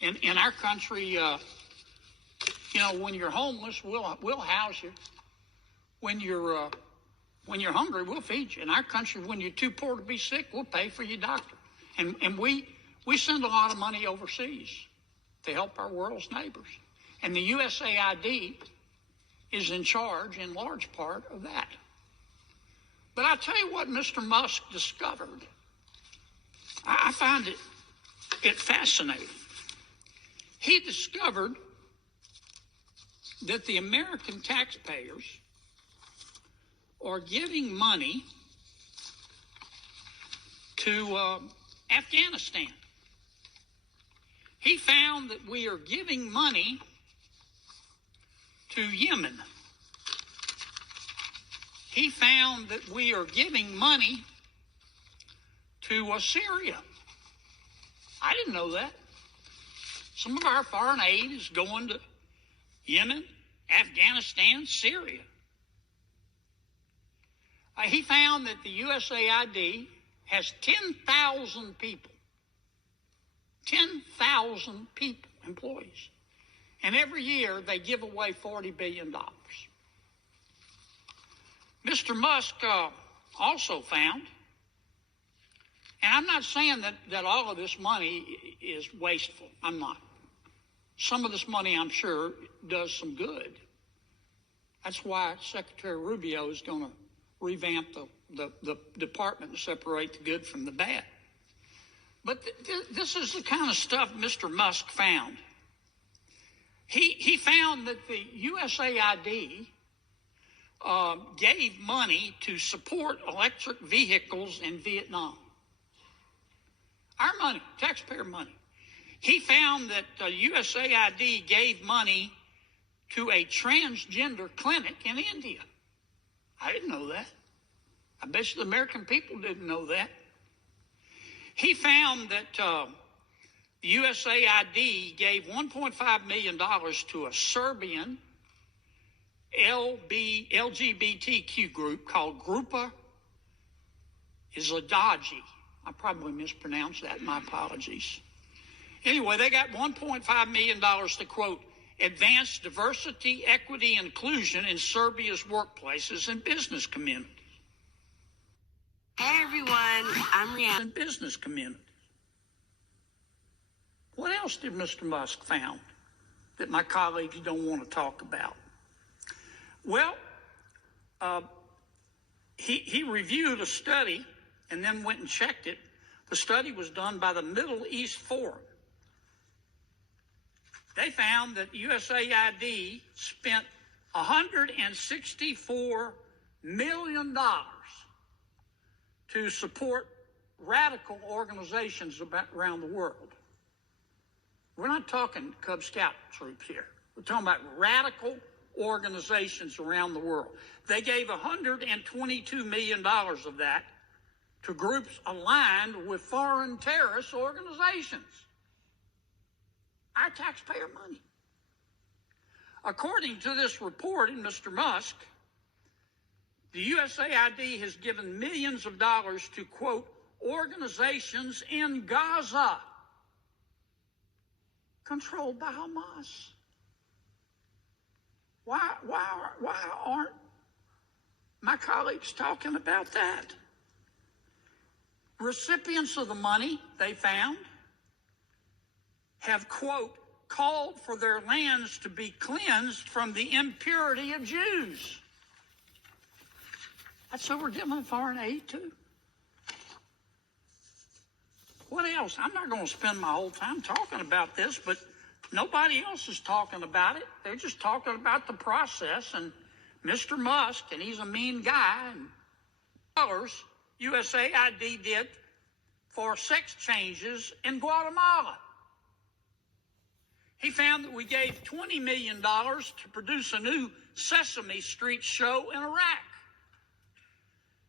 In our country, when you're homeless, we'll house you. When you're hungry, we'll feed you. In our country, when you're too poor to be sick, we'll pay for your doctor. And we send a lot of money overseas to help our world's neighbors. And the USAID is in charge, in large part, of that. But I'll tell you what Mr. Musk discovered. I find it fascinating. He discovered that the American taxpayers are giving money to Afghanistan. He found that we are giving money to Yemen. He found that we are giving money to Syria. I didn't know that. Some of our foreign aid is going to Yemen, Afghanistan, Syria. He found that the USAID has 10,000 people. 10,000 people, employees. And every year they give away $40 billion. Mr. Musk also found, and I'm not saying that all of this money is wasteful. I'm not. Some of this money, I'm sure, does some good. That's why Secretary Rubio is going to revamp the department to separate the good from the bad. But this is the kind of stuff Mr. Musk found. He found that the USAID gave money to support electric vehicles in Vietnam. Our money, taxpayer money. He found that USAID gave money to a transgender clinic in India. I didn't know that. I bet you the American people didn't know that. He found that the USAID gave $1.5 million to a Serbian LGBTQ group called Grupa DOGE. I probably mispronounced that. My apologies. Anyway, they got $1.5 million to, quote, advance diversity, equity, and inclusion in Serbia's workplaces and business communities. Hey, everyone. I'm Rihanna. And business communities. What else did Mr. Musk found that my colleagues don't want to talk about? Well, he reviewed a study and then went and checked it. The study was done by the Middle East Forum. They found that USAID spent $164 million to support radical organizations around the world. We're not talking Cub Scout troops here. We're talking about radical organizations around the world. They gave $122 million of that to groups aligned with foreign terrorist organizations. Our taxpayer money. According to this report in Mr. Musk, the USAID has given millions of dollars to, quote, organizations in Gaza controlled by Hamas. Why aren't my colleagues talking about that? Recipients of the money, they found, have, quote, called for their lands to be cleansed from the impurity of Jews. That's who we're giving foreign aid to. What else? I'm not going to spend my whole time talking about this, but nobody else is talking about it. They're just talking about the process. And Mr. Musk, and he's a mean guy, and dollars USAID did for sex changes in Guatemala. He found that we gave $20 million to produce a new Sesame Street show in Iraq.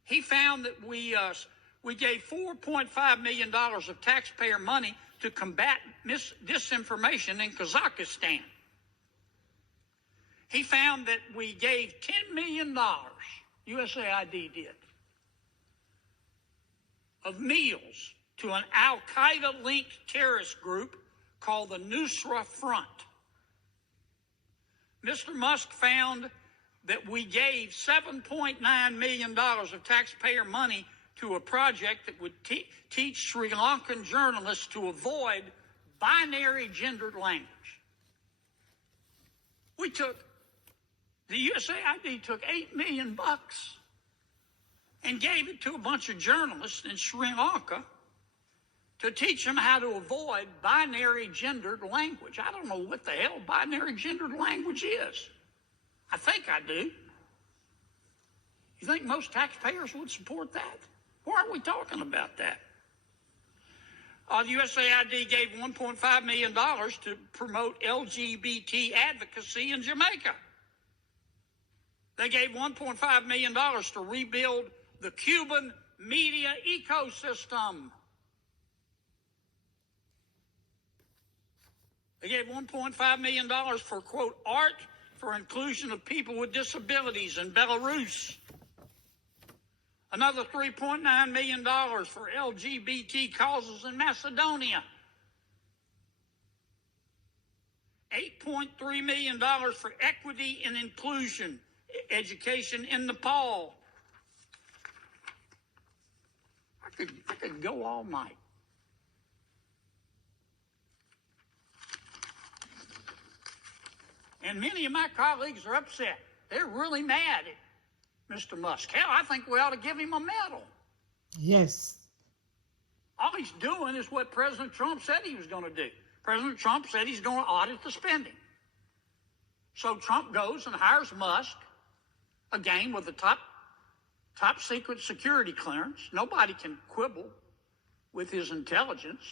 He found that we gave $4.5 million of taxpayer money to combat disinformation in Kazakhstan. He found that we gave $10 million, USAID did, of meals to an Al-Qaeda-linked terrorist group called the Nusra Front. Mr. Musk found that we gave $7.9 million of taxpayer money to a project that would teach Sri Lankan journalists to avoid binary gendered language. The USAID took $8 million and gave it to a bunch of journalists in Sri Lanka to teach them how to avoid binary gendered language. I don't know what the hell binary gendered language is. I think I do. You think most taxpayers would support that? Why are we talking about that? The USAID gave $1.5 million to promote LGBT advocacy in Jamaica. They gave $1.5 million to rebuild the Cuban media ecosystem. They gave $1.5 million for, quote, art for inclusion of people with disabilities in Belarus. Another $3.9 million for LGBT causes in Macedonia. $8.3 million for equity and inclusion education in Nepal. I could go all night. And many of my colleagues are upset. They're really mad at Mr. Musk. Hell, I think we ought to give him a medal. Yes. All he's doing is what President Trump said he was going to do. President Trump said he's going to audit the spending. So Trump goes and hires Musk, again with the top secret security clearance. Nobody can quibble with his intelligence.